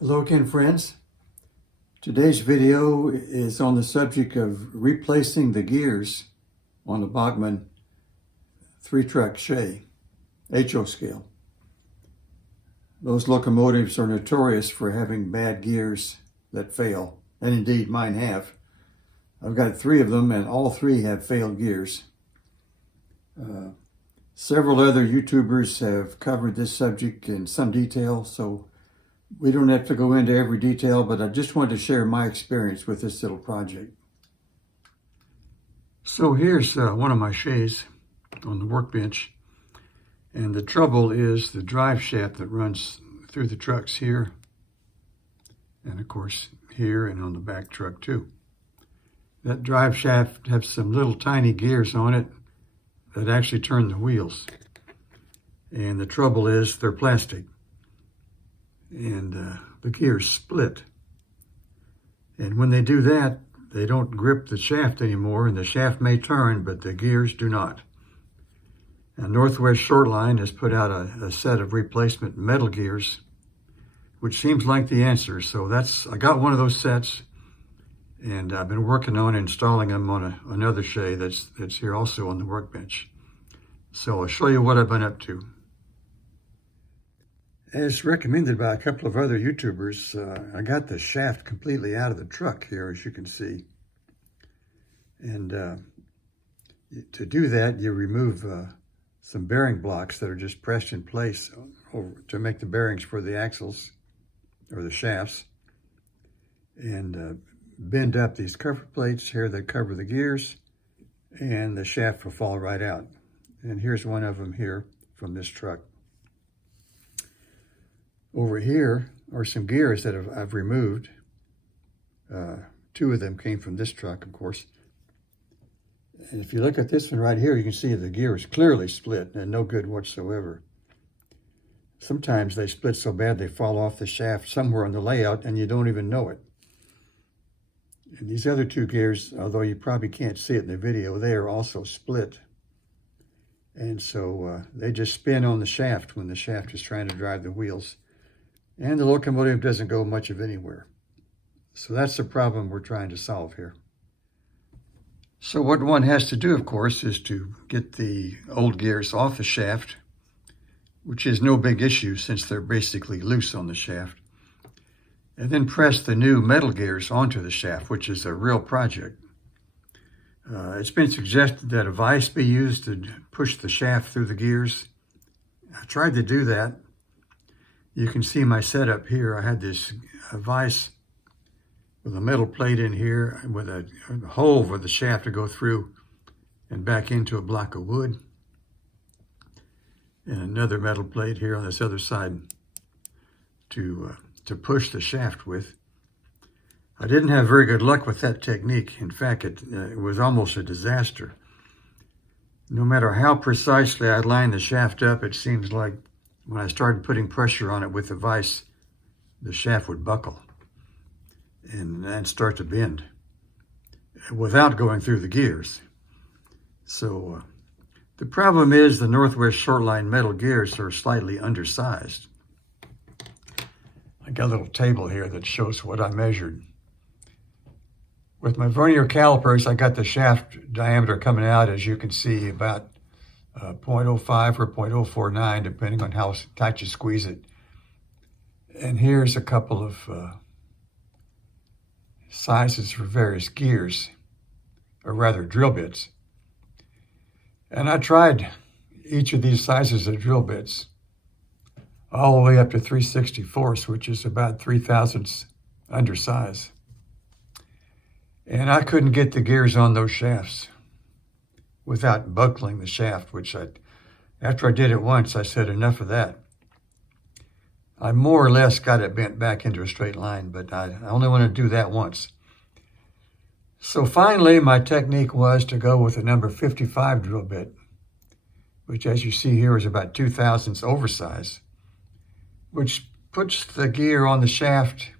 Hello again, friends. Today's video is on the subject of replacing the gears on the Bachmann 3-truck Shay HO scale. Those locomotives are notorious for having bad gears that fail, and indeed mine have. I've got 3 of them, and all 3 have failed gears. Several other YouTubers have covered this subject in some detail, so we don't have to go into every detail, but I just wanted to share my experience with this little project. So here's one of my Shays on the workbench, and the trouble is the drive shaft that runs through the trucks here, and of course here and on the back truck too. That drive shaft has some little tiny gears on it that actually turn the wheels, and the trouble is they're plastic. And the gears split. And when they do that, they don't grip the shaft anymore, and the shaft may turn, but the gears do not. And Northwest Shortline has put out a set of replacement metal gears, which seems like the answer. So I got one of those sets, and I've been working on installing them on another Shay that's here also on the workbench. So I'll show you what I've been up to. As recommended by a couple of other YouTubers, I got the shaft completely out of the truck here, as you can see. And to do that, you remove some bearing blocks that are just pressed in place to make the bearings for the axles or the shafts. And bend up these cover plates here that cover the gears, and the shaft will fall right out. And here's one of them here from this truck. Over here are some gears that I've removed. 2 of them came from this truck, of course. And if you look at this one right here, you can see the gear is clearly split and no good whatsoever. Sometimes they split so bad they fall off the shaft somewhere on the layout and you don't even know it. And these other 2 gears, although you probably can't see it in the video, they are also split. And so they just spin on the shaft when the shaft is trying to drive the wheels. And the locomotive doesn't go much of anywhere. So that's the problem we're trying to solve here. So what one has to do, of course, is to get the old gears off the shaft, which is no big issue since they're basically loose on the shaft, and then press the new metal gears onto the shaft, which is a real project. It's been suggested that a vise be used to push the shaft through the gears. I tried to do that. You can see my setup here. I had this vise with a metal plate in here with a hole for the shaft to go through and back into a block of wood. And another metal plate here on this other side to push the shaft with. I didn't have very good luck with that technique. In fact, it was almost a disaster. No matter how precisely I lined the shaft up, it seems like when I started putting pressure on it with the vise, the shaft would buckle and start to bend without going through the gears. So the problem is the Northwest Shortline metal gears are slightly undersized. I got a little table here that shows what I measured. With my vernier calipers, I got the shaft diameter coming out, as you can see, about 0.05 or 0.049, depending on how tight you squeeze it. And here's a couple of sizes for various gears, or rather drill bits. And I tried each of these sizes of drill bits all the way up to 3/64, which is about 3/1000 undersize. And I couldn't get the gears on those shafts without buckling the shaft, which after I did it once, I said, enough of that. I more or less got it bent back into a straight line, but I only want to do that once. So finally, my technique was to go with a number 55 drill bit, which, as you see here, is about 2/1000 oversized, which puts the gear on the shaft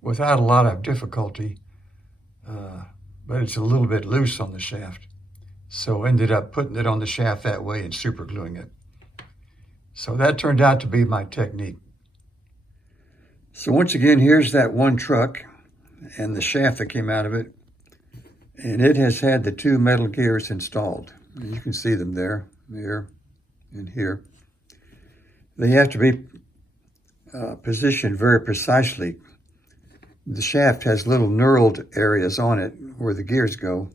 without a lot of difficulty, but it's a little bit loose on the shaft. So ended up putting it on the shaft that way and super gluing it. So that turned out to be my technique. So once again, here's that one truck and the shaft that came out of it. And it has had the 2 metal gears installed. You can see them there and here. They have to be positioned very precisely. The shaft has little knurled areas on it where the gears go.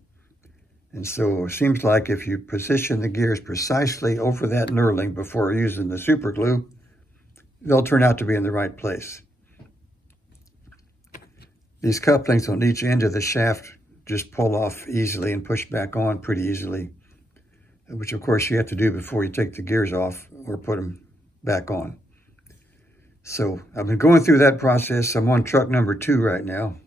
And so it seems like if you position the gears precisely over that knurling before using the super glue, they'll turn out to be in the right place. These couplings on each end of the shaft just pull off easily and push back on pretty easily, which of course you have to do before you take the gears off or put them back on. So I've been going through that process. I'm on truck number 2 right now.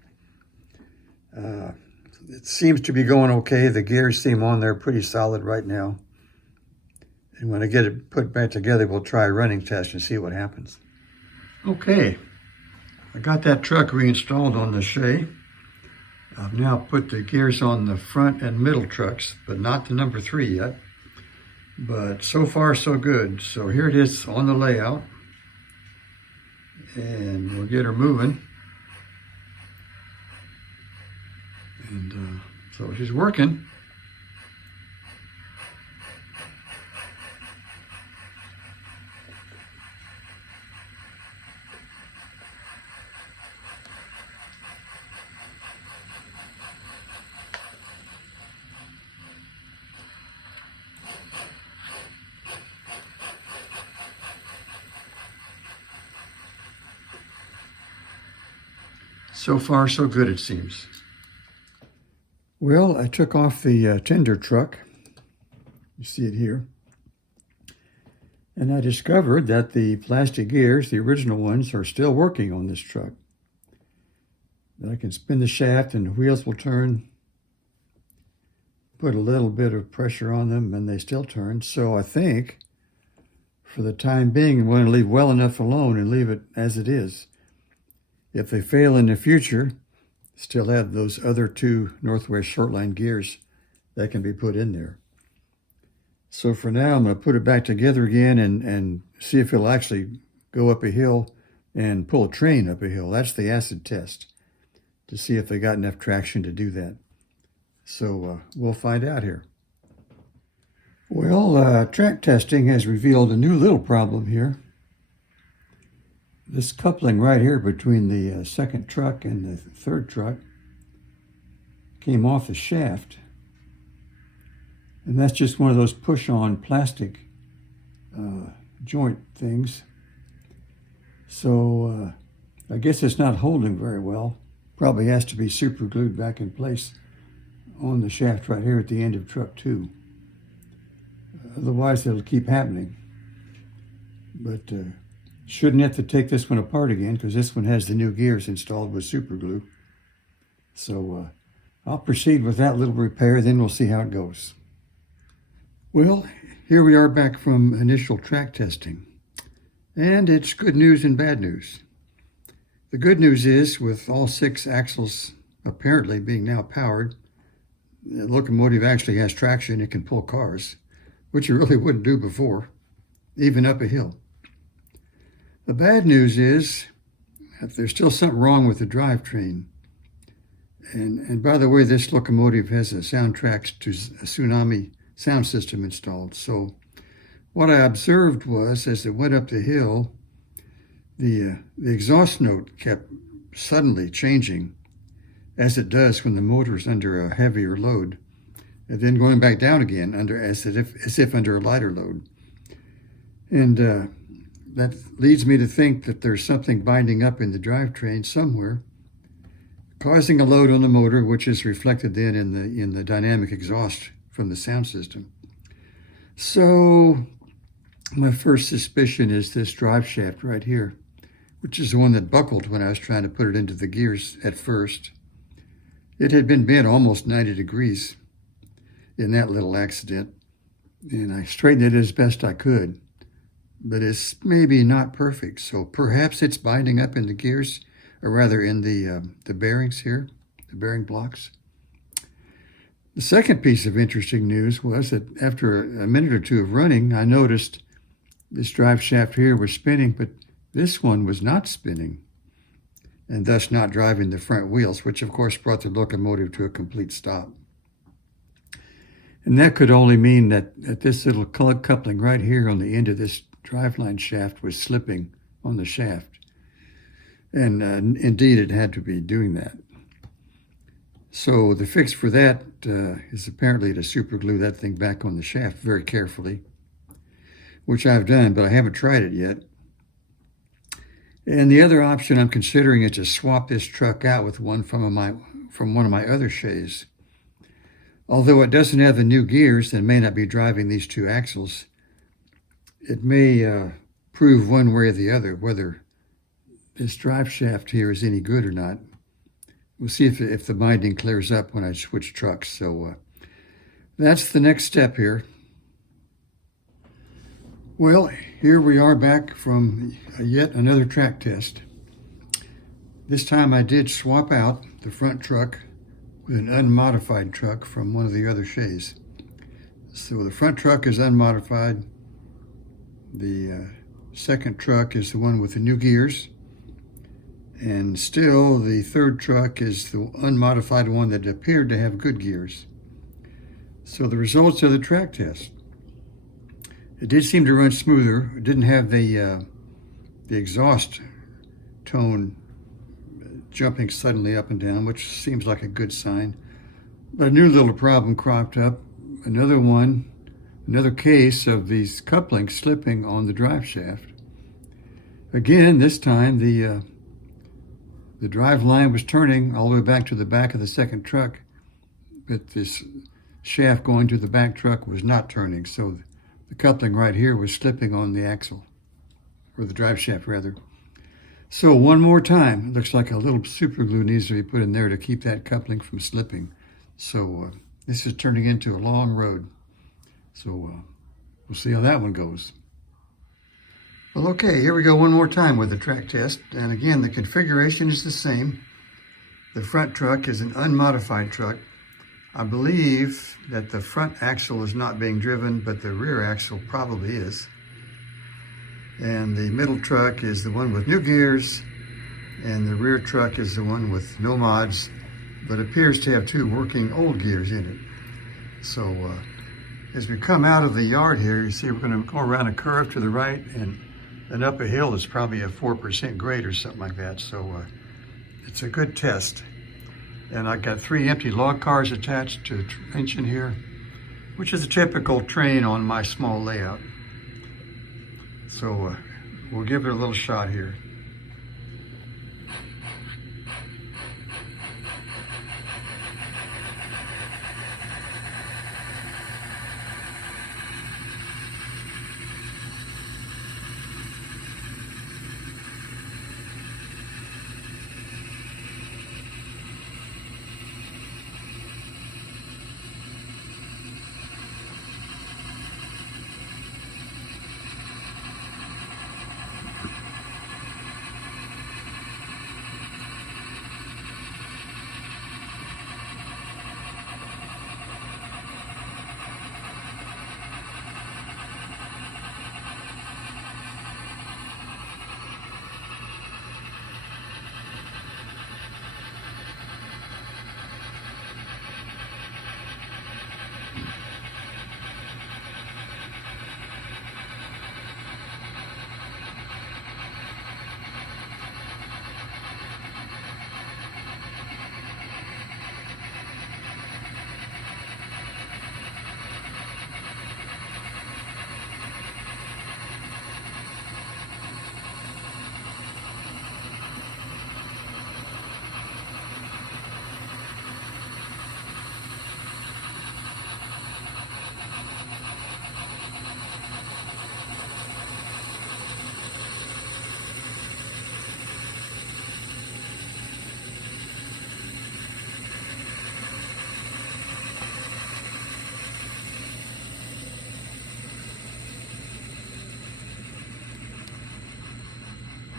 It seems to be going okay. The gears seem on there pretty solid right now. And when I get it put back together, we'll try a running test and see what happens. Okay, I got that truck reinstalled on the Shay. I've now put the gears on the front and middle trucks, but not the number 3 yet. But so far, so good. So here it is on the layout. And we'll get her moving. And so she's working. So far, so good, it seems. Well, I took off the tender truck. You see it here. And I discovered that the plastic gears, the original ones, are still working on this truck. I can spin the shaft and the wheels will turn. Put a little bit of pressure on them and they still turn. So I think, for the time being, I'm going to leave well enough alone and leave it as it is. If they fail in the future, still have those other 2 Northwest Shortline gears that can be put in there. So for now, I'm going to put it back together again and see if it'll actually go up a hill and pull a train up a hill. That's the acid test, to see if they got enough traction to do that. So we'll find out here. Well, track testing has revealed a new little problem here. This coupling right here between the second truck and the third truck came off the shaft. And that's just one of those push-on plastic joint things. So I guess it's not holding very well. Probably has to be super glued back in place on the shaft right here at the end of truck 2. Otherwise, it'll keep happening. But shouldn't have to take this one apart again because this one has the new gears installed with super glue. So I'll proceed with that little repair, then we'll see how it goes. Well, here we are back from initial track testing. And it's good news and bad news. The good news is, with all 6 axles apparently being now powered, the locomotive actually has traction. It can pull cars, which it really wouldn't do before, even up a hill. The bad news is that there's still something wrong with the drivetrain. And by the way, this locomotive has a soundtrack to a Tsunami sound system installed. So what I observed was, as it went up the hill, the exhaust note kept suddenly changing, as it does when the motor is under a heavier load, and then going back down again as if under a lighter load. And that leads me to think that there's something binding up in the drivetrain somewhere, causing a load on the motor, which is reflected then in the dynamic exhaust from the sound system. So my first suspicion is this drive shaft right here, which is the one that buckled when I was trying to put it into the gears at first. It had been bent almost 90 degrees in that little accident, and I straightened it as best I could. But it's maybe not perfect, so perhaps it's binding up in the gears, or rather in the bearings here, the bearing blocks. The second piece of interesting news was that after a minute or 2 of running, I noticed this drive shaft here was spinning, but this one was not spinning. and thus not driving the front wheels, which of course brought the locomotive to a complete stop. And that could only mean that this little coupling right here on the end of this driveline shaft was slipping on the shaft. And indeed, it had to be doing that. So the fix for that is apparently to super glue that thing back on the shaft very carefully, which I've done, but I haven't tried it yet. And the other option I'm considering is to swap this truck out with one from one of my other Shays. Although it doesn't have the new gears and may not be driving these two axles, it may prove one way or the other whether this drive shaft here is any good or not. We'll see if the binding clears up when I switch trucks. So that's the next step here. Well, here we are back from yet another track test. This time I did swap out the front truck with an unmodified truck from one of the other Shays. So the front truck is unmodified. The second truck is the one with the new gears. And still the third truck is the unmodified one that appeared to have good gears. So the results of the track test. It did seem to run smoother. It didn't have the exhaust tone jumping suddenly up and down, which seems like a good sign. But a new little problem cropped up. Another case of these couplings slipping on the drive shaft. Again, this time the drive line was turning all the way back to the back of the second truck, but this shaft going to the back truck was not turning, so the coupling right here was slipping on the axle, or the drive shaft rather. So one more time, it looks like a little super glue needs to be put in there to keep that coupling from slipping. So this is turning into a long road. So we'll see how that one goes. Well, okay, here we go one more time with the track test. And again, the configuration is the same. The front truck is an unmodified truck. I believe that the front axle is not being driven, but the rear axle probably is. And the middle truck is the one with new gears, and the rear truck is the one with no mods, but appears to have two working old gears in it. So as we come out of the yard here, you see we're going to go around a curve to the right and up a hill that's probably a 4% grade or something like that. So it's a good test. And I got 3 empty log cars attached to the engine here, which is a typical train on my small layout. So we'll give it a little shot here.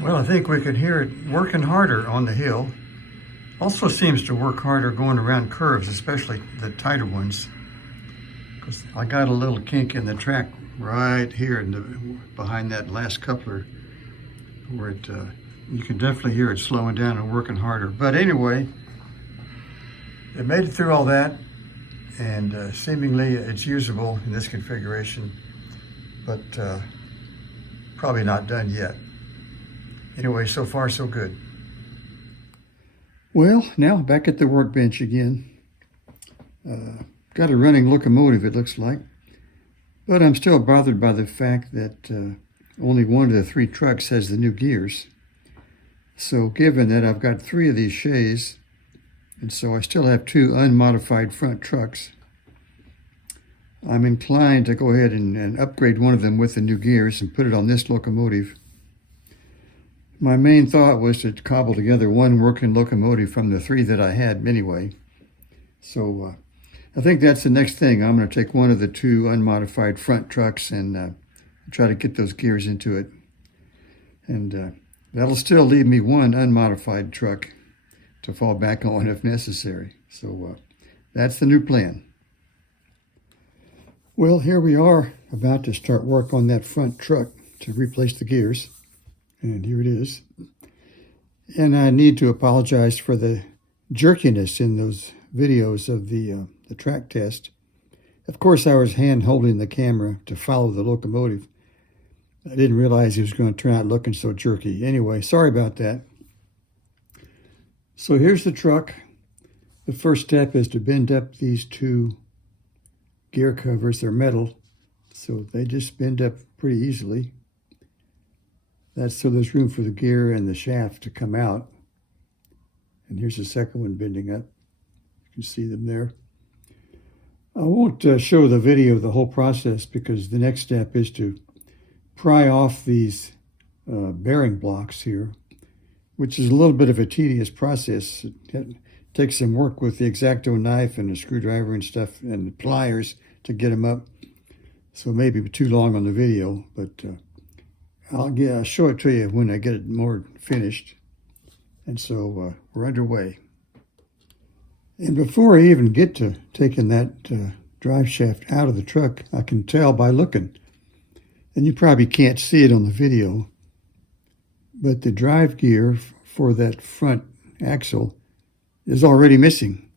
Well, I think we could hear it working harder on the hill. Also seems to work harder going around curves, especially the tighter ones. Because I got a little kink in the track right here behind that last coupler where it You can definitely hear it slowing down and working harder. But anyway, it made it through all that, and seemingly it's usable in this configuration, but probably not done yet. Anyway, so far so good. Well, now back at the workbench again. Got a running locomotive, it looks like, but I'm still bothered by the fact that only one of the 3 trucks has the new gears. So given that I've got 3 of these Shays, and so I still have 2 unmodified front trucks, I'm inclined to go ahead and upgrade one of them with the new gears and put it on this locomotive. My main thought was to cobble together one working locomotive from the 3 that I had anyway. So I think that's the next thing. I'm going to take one of the 2 unmodified front trucks and try to get those gears into it. And that'll still leave me 1 unmodified truck to fall back on if necessary. So that's the new plan. Well, here we are about to start work on that front truck to replace the gears. And here it is. And I need to apologize for the jerkiness in those videos of the track test. Of course, I was hand holding the camera to follow the locomotive. I didn't realize it was going to turn out looking so jerky. Anyway, sorry about that. So here's the truck. The first step is to bend up these 2 gear covers. They're metal, so they just bend up pretty easily. That's so there's room for the gear and the shaft to come out. And here's the second one bending up. You can see them there. I won't show the video of the whole process because the next step is to pry off these bearing blocks here, which is a little bit of a tedious process. It takes some work with the X-Acto knife and a screwdriver and stuff and pliers to get them up. So maybe too long on the video, but I'll show it to you when I get it more finished. And so we're underway. And before I even get to taking that drive shaft out of the truck, I can tell by looking. And you probably can't see it on the video, but the drive gear for that front axle is already missing.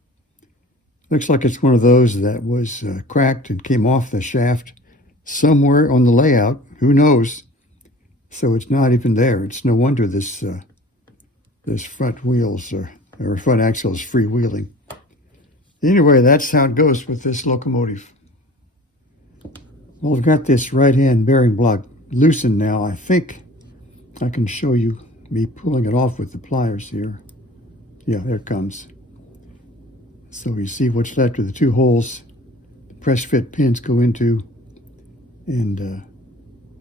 Looks like it's one of those that was cracked and came off the shaft somewhere on the layout. Who knows? So it's not even there. It's no wonder this front wheels or front axle is freewheeling. Anyway, that's how it goes with this locomotive. Well, I've got this right-hand bearing block loosened now. I think I can show you me pulling it off with the pliers here. Yeah, there it comes. So you see what's left of the 2 holes the press fit pins go into, and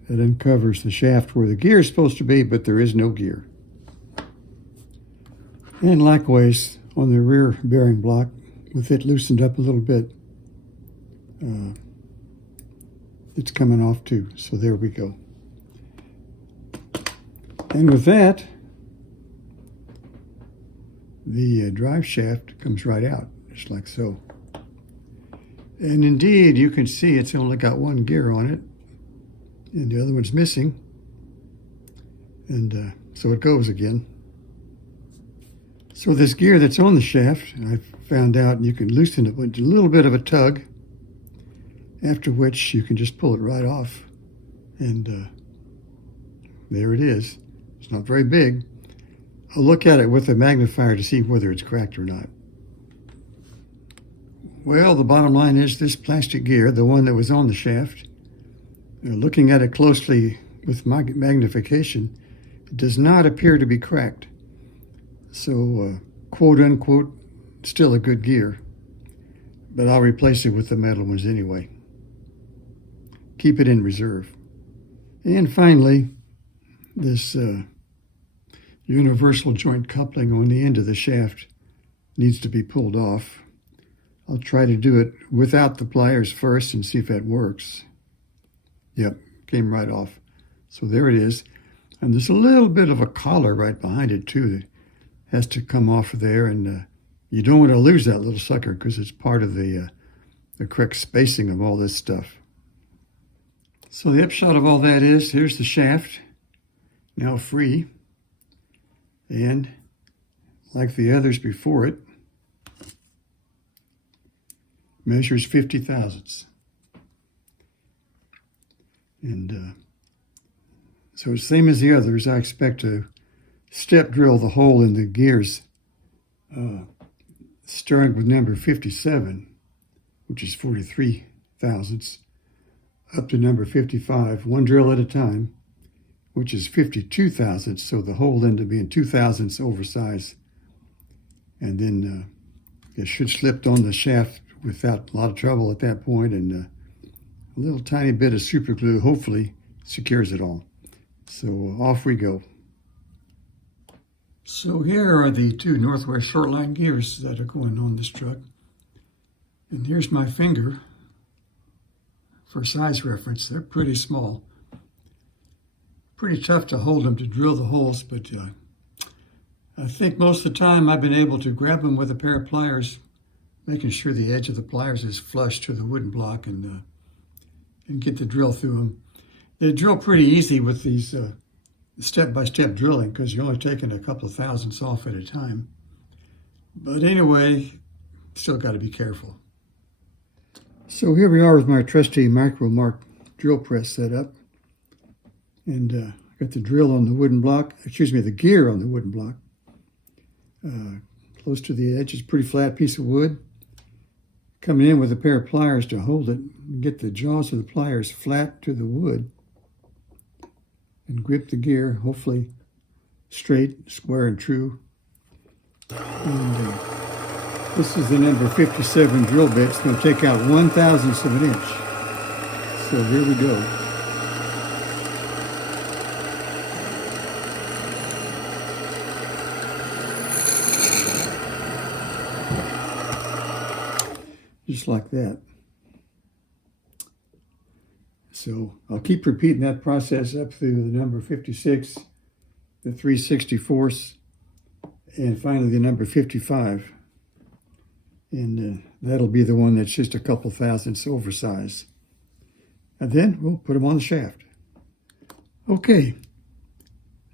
it uncovers the shaft where the gear is supposed to be, but there is no gear. And likewise, on the rear bearing block, with it loosened up a little bit, it's coming off too. So there we go. And with that, the drive shaft comes right out, just like so. And indeed, you can see it's only got 1 gear on it, and the other one's missing. And so it goes again. So this gear that's on the shaft, I found out you can loosen it with a little bit of a tug, after which you can just pull it right off. And there it is. It's not very big. I'll look at it with a magnifier to see whether it's cracked or not. Well, the bottom line is this plastic gear, the one that was on the shaft, looking at it closely with my magnification, it does not appear to be cracked. So, quote unquote, still a good gear. But I'll replace it with the metal ones anyway. Keep it in reserve. And finally, this universal joint coupling on the end of the shaft needs to be pulled off. I'll try to do it without the pliers first and see if that works. Yep, came right off. So there it is. And there's a little bit of a collar right behind it too that has to come off of there, and you don't want to lose that little sucker because it's part of the correct spacing of all this stuff. So the upshot of all that is, here's the shaft, now free. And like the others before it, measures 50 thousandths. And so same as the others, I expect to step drill the hole in the gears, starting with number 57, which is 43 thousandths, up to number 55, one drill at a time, which is 52 thousandths, so the hole ended up being 2 thousandths oversized. And then it should slip on the shaft without a lot of trouble at that point, and a little tiny bit of super glue hopefully secures it all. So off we go. So here are the two Northwest Shortline gears that are going on this truck. And here's my finger for size reference. They're pretty small. Pretty tough to hold them to drill the holes, but I think most of the time I've been able to grab them with a pair of pliers, making sure the edge of the pliers is flush to the wooden block, and get the drill through them. They drill pretty easy with these step-by-step drilling because you're only taking a couple of thousandths off at a time. But anyway, still got to be careful. So here we are with my trusty Micro Mark drill press set up. And I got the drill on the wooden block, the gear on the wooden block. Close to the edge, it's a pretty flat piece of wood. Coming in with a pair of pliers to hold it, and get the jaws of the pliers flat to the wood, and grip the gear, hopefully straight, square, and true. And this is the number 57 drill bit. It's going to take out 1/1000th of an inch. So here we go. Just like that. So I'll keep repeating that process up through the number 56, the 3/64, and finally the number 55. And that'll be the one that's just a couple thousandths oversized. And then we'll put them on the shaft. Okay.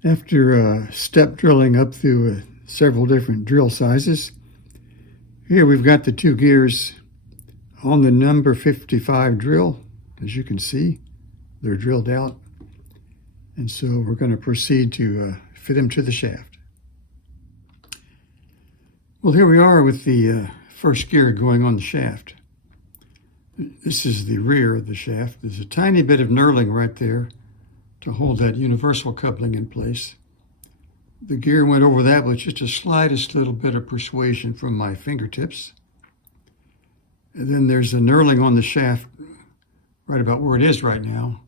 After step drilling up through several different drill sizes, here we've got the two gears on the number 55 drill. As you can see, they're drilled out. And so we're going to proceed to fit them to the shaft. Well, here we are with the first gear going on the shaft. This is the rear of the shaft. There's a tiny bit of knurling right there to hold that universal coupling in place. The gear went over that with just the slightest little bit of persuasion from my fingertips. And then there's a knurling on the shaft right about where it is right now,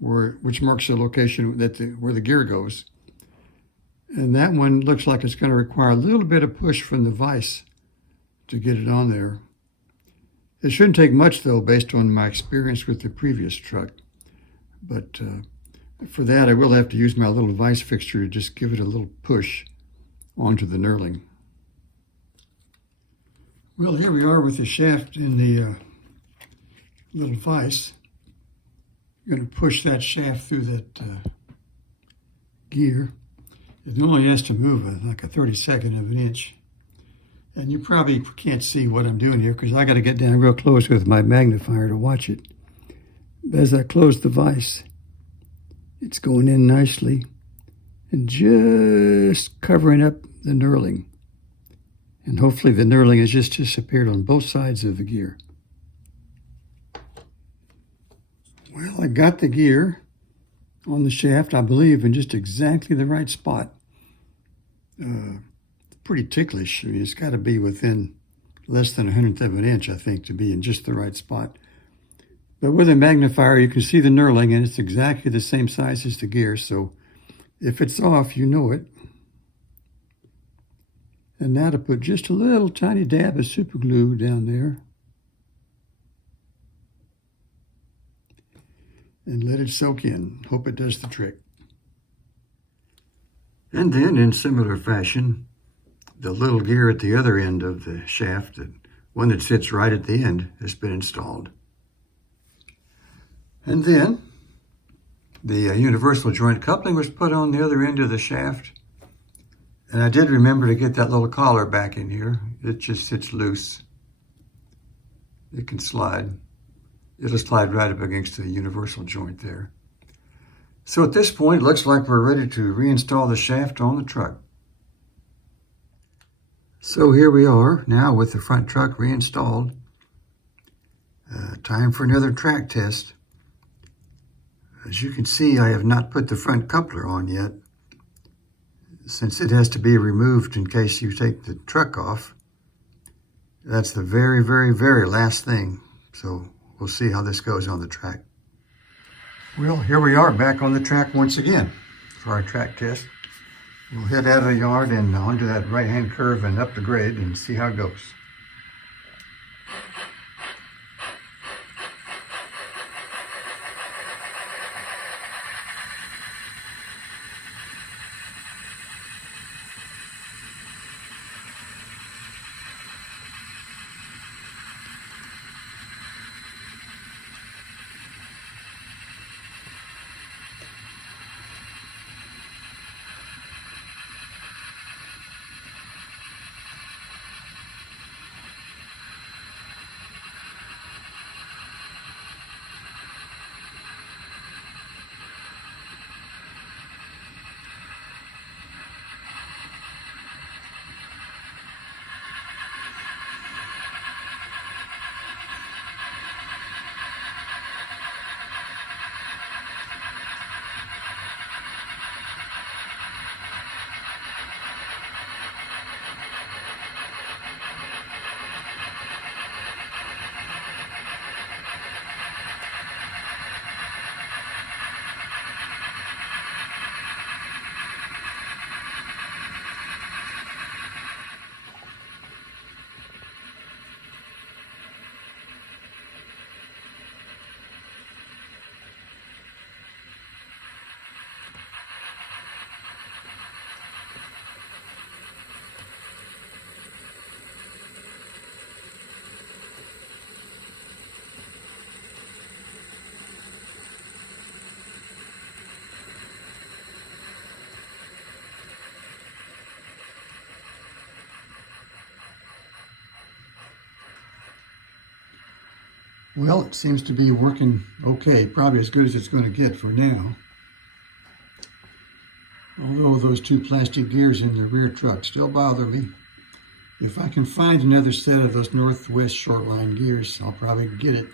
which marks the location where the gear goes. And that one looks like it's going to require a little bit of push from the vise to get it on there. It shouldn't take much, though, based on my experience with the previous truck. But for that, I will have to use my little vise fixture to just give it a little push onto the knurling. Well, here we are with the shaft in the little vise. You're going to push that shaft through that gear. It only has to move like a 32nd of an inch. And you probably can't see what I'm doing here because I got to get down real close with my magnifier to watch it. As I close the vise, it's going in nicely and just covering up the knurling. And hopefully the knurling has just disappeared on both sides of the gear. Well, I got the gear on the shaft, I believe, in just exactly the right spot. Pretty ticklish. I mean, it's got to be within less than 1/100th of an inch, I think, to be in just the right spot. But with a magnifier, you can see the knurling, and it's exactly the same size as the gear. So if it's off, you know it. And now to put just a little tiny dab of super glue down there. And let it soak in. Hope it does the trick. And then, in similar fashion, the little gear at the other end of the shaft, the one that sits right at the end, has been installed. And then the universal joint coupling was put on the other end of the shaft. And I did remember to get that little collar back in here. It just sits loose. It can slide. It'll slide right up against the universal joint there. So at this point, it looks like we're ready to reinstall the shaft on the truck. So here we are now with the front truck reinstalled. Time for another track test. As you can see, I have not put the front coupler on yet, since it has to be removed in case you take the truck off. That's the very, very, very last thing. So we'll see how this goes on the track. Well, here we are back on the track once again for our track test. We'll head out of the yard and onto that right-hand curve and up the grade and see how it goes. Well, it seems to be working okay, probably as good as it's going to get for now. Although those two plastic gears in the rear truck still bother me. If I can find another set of those Northwest Shortline gears, I'll probably get it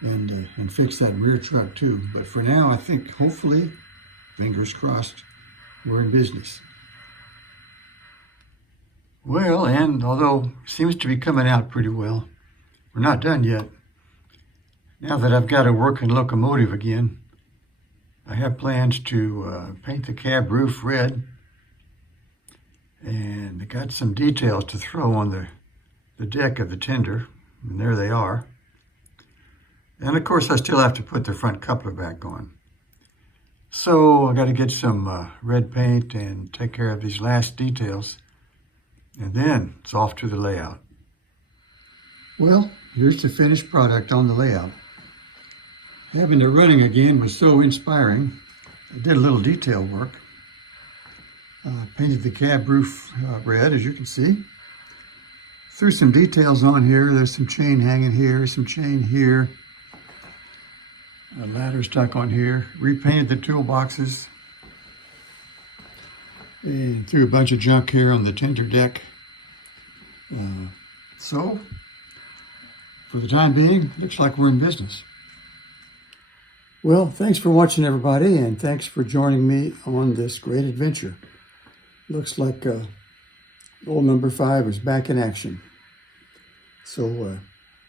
and fix that rear truck too. But for now, I think hopefully, fingers crossed, we're in business. Well, and although it seems to be coming out pretty well, we're not done yet. Now that I've got a working locomotive again, I have plans to paint the cab roof red, and I got some details to throw on the deck of the tender, and there they are. And of course, I still have to put the front coupler back on. So I got to get some red paint and take care of these last details, and then it's off to the layout. Well, here's the finished product on the layout. Having it running again was so inspiring. I did a little detail work. Painted the cab roof red, as you can see. Threw some details on here. There's some chain hanging here, some chain here. A ladder stuck on here. Repainted the toolboxes. And threw a bunch of junk here on the tender deck. So, for the time being, looks like we're in business. Well, thanks for watching, everybody, and thanks for joining me on this great adventure. Looks like old number 5 is back in action. So,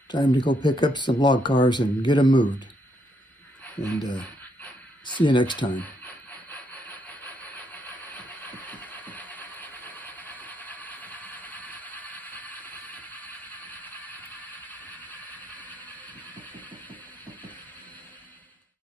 time to go pick up some log cars and get them moved. And see you next time.